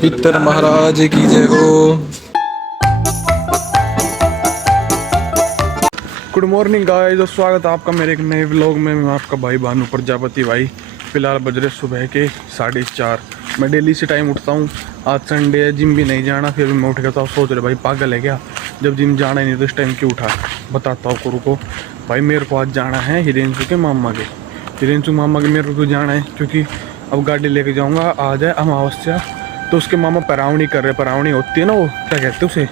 पितर महाराज की जय हो। गुड मॉर्निंग गाइस, स्वागत है आपका मेरे एक नए व्लॉग में। मैं आपका भाई भानु प्रजापति। भाई फिलहाल बज रहे सुबह के 4:30। मैं डेली से टाइम उठता हूँ। आज संडे है, जिम भी नहीं जाना, फिर भी मैं उठ गया। तो आप सोच रहे भाई पागल है क्या, जब जिम जाना ही नहीं तो इस टाइम क्यों उठा। बताता हूँ गुरु को। भाई मेरे को आज जाना है हिरेंसु के मामा के। हिरेंसु मामा के मेरे को जाना है क्योंकि अब गाड़ी लेके जाऊँगा। आज है अमावस्या, तो उसके मामा परावनी कर रहे। परावनी होती है ना, वो क्या कहते हैं उसे,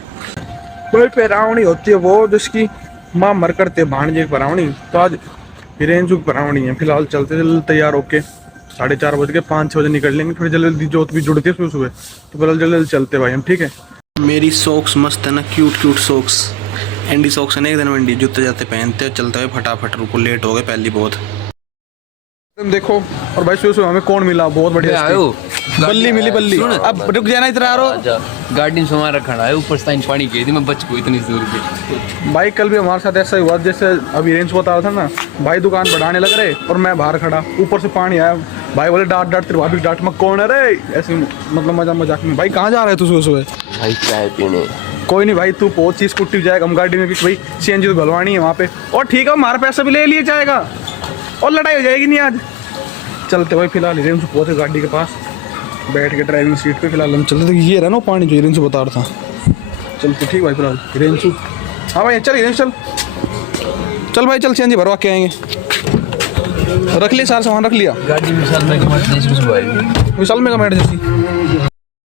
कोई परावनी होती है वो जिसकी माँ मर करते भाणजे की परावनी। तो आज हिरेंसु की परावनी है। फिलहाल चलते जल्दी तैयार होके 4:30 बज के 5-6 बजे निकल लेंगे। थोड़ी जल्दी जोत भी जुड़ती है सुबह सुबह, तो फिलहाल जल्दी चलते भाई हम, ठीक है। मेरी सॉक्स मस्त है ना, cute cute socks. Andy socks है ना, एक दिन एंडी जूते जाते पहनते चलते हुए फटाफट। रुको लेट हो गए पहली बहुत। तुम देखो। और भाई सुबह सुबह हमें कौन मिला, बहुत बढ़िया आयो बल्ली मिली। बल्ली अब रुक जाना इतना यारो। गाड़ी में सामान रखना है, ऊपर से पानी गिर दी, मैं बच गई इतनी दूर पे। भाई कल भी हमारे साथ ऐसा ही हुआ, जैसे अभी रेंज बता रहा था ना। भाई दुकान बढ़ाने लग रहे और मैं बाहर खड़ा, ऊपर से पानी आया। भाई बोले डांट डांट तेरे भाभी डांट, मैं कौन है रे, ऐसे मतलब मजाक में। भाई कहाँ जा रहे तू सुबह सुबह? भाई चाय पीने। कोई नहीं भाई, तू पहुंच चीज स्कूटी जाएगा, हम गाड़ी में भी भाई सीएनजी तो भलवानी है वहाँ पे। और ठीक है, हमारा पैसा भी ले लिया जाएगा और लड़ाई हो जाएगी नहीं आज। चलते भाई फिलहाल हिरेंस पहुंचे गाड़ी के पास, बैठ के ड्राइविंग सीट पे फिलहाल हम चलते। तो ये रहा ना पानी जो हिरेंस बता रहा था। चलते ठीक भाई फिलहाल हिरेंसु। हाँ भाई चल हिरेंस चल चल भाई चल, सीएनजी भरवा के आएंगे। रख लिया सारा सामान, रख लिया गाड़ी में विशाल में का जैसी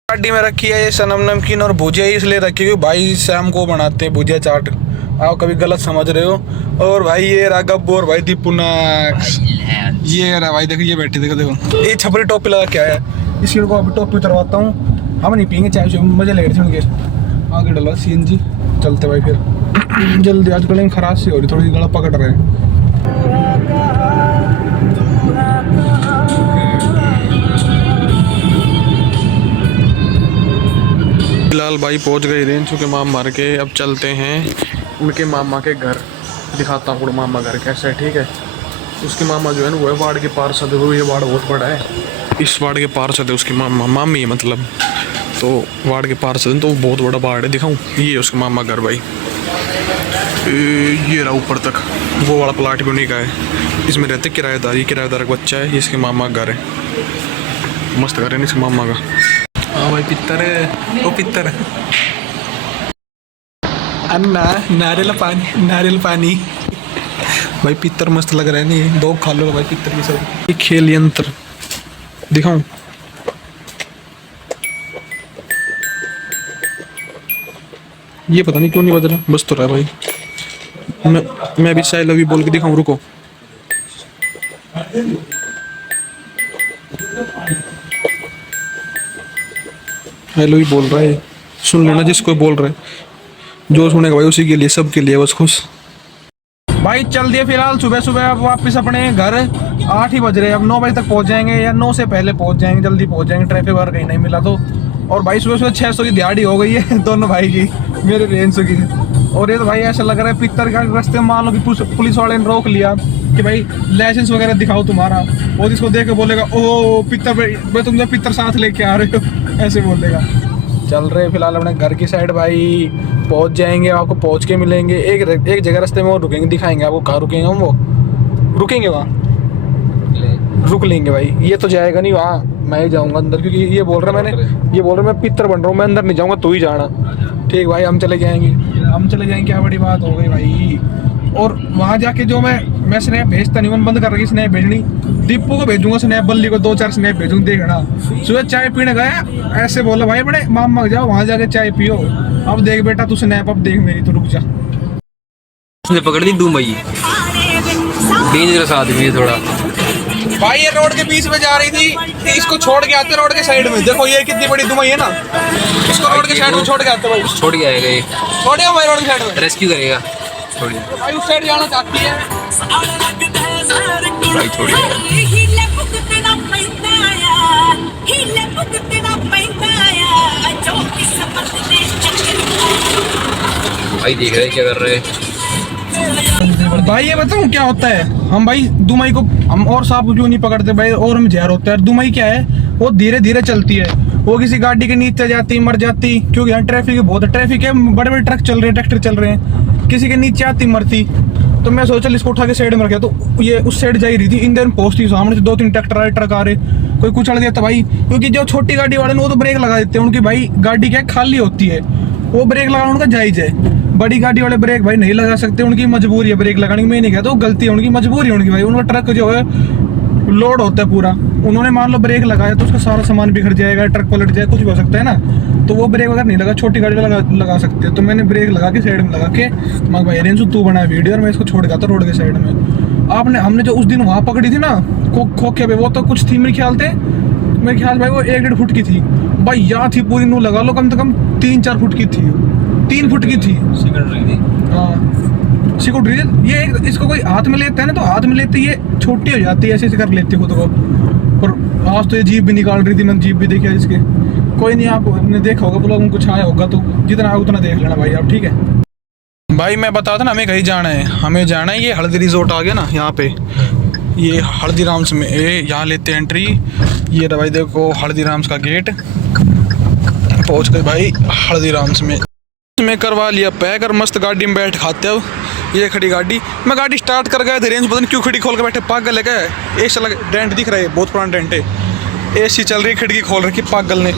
गाड़ी में रखी है। ये सनम नमकीन और भुजिया इसलिए रखी हुई भाई, शाम को बनाते हैं भुजिया चाट। आप कभी गलत समझ रहे हो। और भाई ये रहा गब्बू और भाई दीपू नाक्स। ये रहा भाई, देखो ये बैठी, देखो देखो ये छपरी टोपी लगा के आया है। इसी को अभी टोपी उतरवाता हूँ। हम नहीं पियेंगे चाय, मजे ले रहे थे उनके। आगे डला सीएनजी, चलते भाई फिर जल्दी। आज गले में खराश सी हो रही, थोड़ी गला पकड़ रहे हैं। फिलहाल भाई पहुंच गए रेंचू के मामा मार के। अब चलते हैं उनके मामा के घर, दिखाता हूँ मामा घर कैसा है, ठीक है। उसके मामा जो है ना वो है वार्ड के पार्षद है। वो ये वार्ड बहुत बड़ा है, इस वार्ड के पार्षद है उसकी मामा, मामी है मतलब। तो वार्ड के पार्षद है, तो बहुत बड़ा वार्ड है। दिखाऊँ, ये है उसके मामा घर भाई। ये रहा ऊपर तक, वो वाला प्लाट भी उन्हीं का है। इसमें रहते किराएदार, ये किराएदार का बच्चा है, ये इसके मामा का घर है। मस्त घर है ना इसके मामा का। हाँ भाई पित्तर है, ओ पित्तर अन्ना, नारियल पानी, नारियल पानी। भाई पित्तर मस्त लग रहा है नहीं, दो खा लो भाई पित्तर की सब। ये खेल यंत्र दिखाऊं, ये पता नहीं क्यों नहीं बज रहा, बस तो रहा भाई। मैं भी आई लव यू बोल के दिखाऊं, रुको। आई लव यू बोल रहा है, सुन लेना जिसको बोल रहा है। जो सुनेगा भाई उसी के लिए, सबके लिए बस खुश। भाई चल दिए फिलहाल सुबह सुबह। अब वापस अपने घर 8 ही बज रहे हैं। अब 9 बजे तक पहुंच जाएंगे या 9 से पहले पहुंच जाएंगे, जल्दी पहुंच जाएंगे। ट्रैफिक वगैरह कहीं नहीं मिला तो। और भाई सुबह सुबह 600 की दिहाड़ी हो गई है दोनों भाई की, मेरे रेंज की। और ये तो भाई ऐसा लग रहा है पित्तर का रास्ते में मान लो कि पुलिस वाले ने रोक लिया कि भाई लाइसेंस वगैरह दिखाओ तुम्हारा। और इसको देख के बोलेगा ओ पित्तर भाई, तुम जब पित्तर साथ लेके आ रहे हो, ऐसे बोलेगा। चल रहे फिलहाल अपने घर की साइड भाई, पहुंच जाएंगे। आपको पहुंच के मिलेंगे एक जगह रास्ते में, वो रुकेंगे, दिखाएंगे आपको कहाँ रुकेंगे हम। वो रुकेंगे वहाँ, रुक लेंगे भाई। ये तो जाएगा नहीं वहाँ, मैं ही जाऊँगा अंदर, क्योंकि ये बोल रहा मैं पित्तर बन रहा हूँ, मैं अंदर नहीं जाऊँगा, तू ही जाना। ठीक भाई, हम चले जाएंगे। क्या बड़ी बात हो गई भाई। और वहाँ जाके जो मैं स्नैप भेजता नहीं, मन बंद कर रही स्नैप भेजनी। दीपू को भेजूंगा स्नैप, बल्ली को 2-4 स्नैप भेजूंगा, देखना। सुबह चाय पीने गए, ऐसे बोला भाई बड़े मामा जाओ वहाँ जाके चाय पियो। अब देख बेटा तू स्नैप, अब देख मेरी, तो रुक जा। उसने पकड़ दी दुबई, डेंजरस आदमी है थोड़ा। भाई ये रोड के बीच में जा रही थी, इसको छोड़ के आते रोड के साइड में। देखो ये कितनी बड़ी दुबई है ना, इसको रोड के साइड में छोड़ के आते भाई। छोड़ के आएगा ये, छोड़िए भाई रोड के साइड में, रेस्क्यू करेगा। छोड़िए भाई उस साइड जाना चाहती है भाई, छोड़िए। भाई देख रहे क्या कर रहे हैं भाई। ये बताऊँ क्या होता है, हम भाई दुमई को हम और सांप क्यों नहीं पकड़ते भाई, और हम जहर होता है। दुमई क्या है, वो धीरे धीरे चलती है। वो किसी गाड़ी के नीचे जाती मर जाती, क्योंकि यहाँ ट्रैफिक बहुत है, ट्रैफिक है, बड़े बड़े ट्रक चल रहे हैं, ट्रैक्टर चल रहे हैं, किसी के नीचे आती मरती। तो मैं सोचा इसको उठा के साइड में रखा, तो ये उस साइड जा ही रही थी, इंडियन पोस्ट थी, सामने से 2-3 ट्रैक्टर आ रहे, ट्रक आ रहे, कोई कुचल दिया था भाई। क्योंकि जो छोटी गाड़ी वाले वो तो ब्रेक लगा देते हैं, उनकी भाई गाड़ी क्या खाली होती है, वो ब्रेक लगाना उनका जायज है। बड़ी गाड़ी वाले ब्रेक भाई नहीं लगा सकते, उनकी मजबूरी है ब्रेक लगाने की, मैं नहीं कहता वो गलती है उनकी, मजबूरी है उनकी भाई। उनका ट्रक जो है लोड होता है पूरा, उन्होंने मान लो ब्रेक लगाया तो उसका सारा सामान बिखर जाएगा, ट्रक पलट जाए, कुछ भी हो सकता है ना। तो वो ब्रेक वगैरह नहीं लगा, छोटी गाड़ी लगा सकते हैं। तो मैंने ब्रेक लगा के साइड में लगा के, मैं भाई रेंसू तू बना वीडियो और मैं इसको छोड़ गया था रोड के साइड में। हमने जो उस दिन वहाँ पकड़ी थी ना खोखे पे, वो तो कुछ थी मेरे ख्याल भाई वो 1-1.5 फुट की थी भाई, यहाँ थी पूरी, नू लगा लो कम से कम 3-4 फुट की थी, 3 फुट की थी। हाँ सिकुड़ रही थी ये, इसको कोई हाथ में लेता है ना, तो हाथ में लेते ये छोटी हो जाती है, ऐसे कर लेती है खुद को। और आज तो ये जीप भी निकाल रही थी, मैंने जीप भी देखी इसके। कोई नहीं, आपने देखा होगा ब्लॉग में, कुछ आया होगा तो जितना आया उतना देख लेना भाई आप, ठीक है भाई। मैं बता था ना हमें कहीं जाना है, ये हल्दी रिजोर्ट आ गया ना यहाँ पे, ये हल्दीराम्स में, यहाँ लेते हैं एंट्री। ये भाई देखो हल्दीराम्स का गेट, पहुँच गए भाई हल्दीराम्स में करवा लिया पैक और मस्त गाड़ी में बैठ खाते हो। ये खड़ी गाड़ी, मैं गाड़ी स्टार्ट कर गया थे, रेंज पता नहीं क्यों खिड़की खोल के बैठे, पागल है क्या? एक चला डेंट दिख रहा है, बहुत पुराना डेंट है। एसी चल रही, खिड़की खोल रखी पागल ने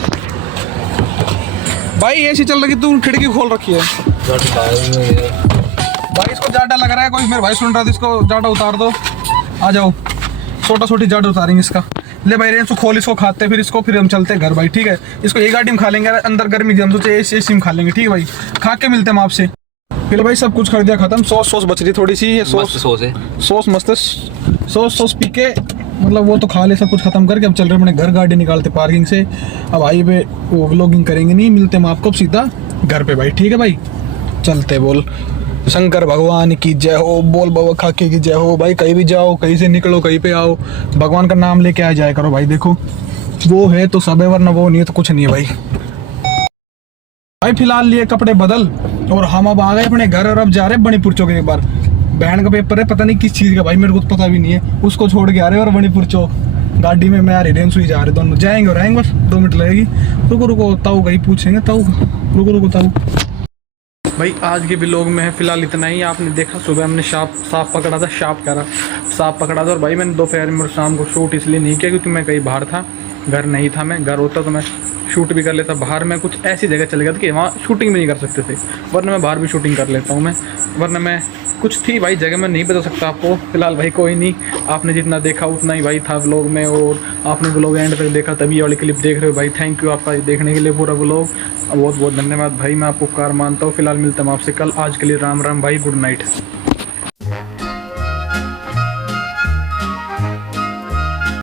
भाई, एसी चल रही तू खिड़की खोल रखी है भाई। इसको जाडा लग रहा है, कोई मेरे भाई सुन रहा था, इसको जाडा उतार दो, आ जाओ, छोटी जाडा उतारेंगे इसका। ले भाई रेंज खोल, इसको खाते फिर हम चलते हैं घर भाई, ठीक है। इसको ये गाड़ी में खा लेंगे, अंदर गर्मी हम सोचे एसी में खा लेंगे, ठीक है भाई। खा के मिलते हैं हम आपसे। फिर भाई सब कुछ कर दिया खत्म, सॉस बच रही थोड़ी सी, सॉस मस्त, सॉस पी के मतलब वो तो खा ले, सब कुछ खत्म करके अब चल रहे अपने घर, गाड़ी निकालते पार्किंग से। अब आई पे वो व्लॉगिंग करेंगे नहीं, मिलते हम आपको सीधा घर पे भाई, ठीक है भाई। चलते बोल शंकर भगवान की जय हो, बोल बाबा खाके की जय हो भाई। कहीं भी जाओ, कहीं से निकलो, कहीं पे आओ, भगवान का नाम लेके आ जाया करो भाई। देखो वो है तो सब है, वरना वो नहीं है तो कुछ नहीं है भाई। भाई फिलहाल लिए कपड़े बदल और हम अब आ गए अपने घर, और अब जा रहे बनीपुर चौक। एक बार बहन का पेपर है, पता नहीं किस चीज़ का भाई, मेरे को तो पता भी नहीं है। उसको छोड़ के आ रहे और बनीपुर चौक गाड़ी में मैं आ रही, रेंसु ही जा रहे, दोनों जाएंगे और आएंगे, बस 2 मिनट लगेगी। रुको ताऊ कहीं पूछेंगे, ताऊ रुको ताऊ भाई। आज के व्लॉग में है फिलहाल इतना ही। आपने देखा सुबह हमने सांप पकड़ा था, सांप पकड़ा था। और भाई मैंने दोपहर में और शाम को शूट इसलिए नहीं किया क्योंकि मैं कहीं बाहर था, घर नहीं था। मैं घर होता तो मैं शूट भी कर लेता। बाहर मैं कुछ ऐसी जगह चले गया था कि वहाँ शूटिंग भी नहीं कर सकते थे, वरना मैं बाहर भी शूटिंग कर लेता हूँ मैं। वरना मैं कुछ थी भाई जगह, मैं नहीं बता सकता आपको फिलहाल भाई। कोई नहीं, आपने जितना देखा उतना ही भाई था व्लॉग में, और आपने व्लॉग एंड तक देखा तभी वाली क्लिप देख रहे हो भाई। थैंक यू आपका देखने के लिए पूरा व्लॉग, बहुत बहुत धन्यवाद भाई। मैं आपको उपकार मानता हूँ। फिलहाल मिलता हूँ आपसे कल, आज के लिए राम राम भाई, गुड नाइट।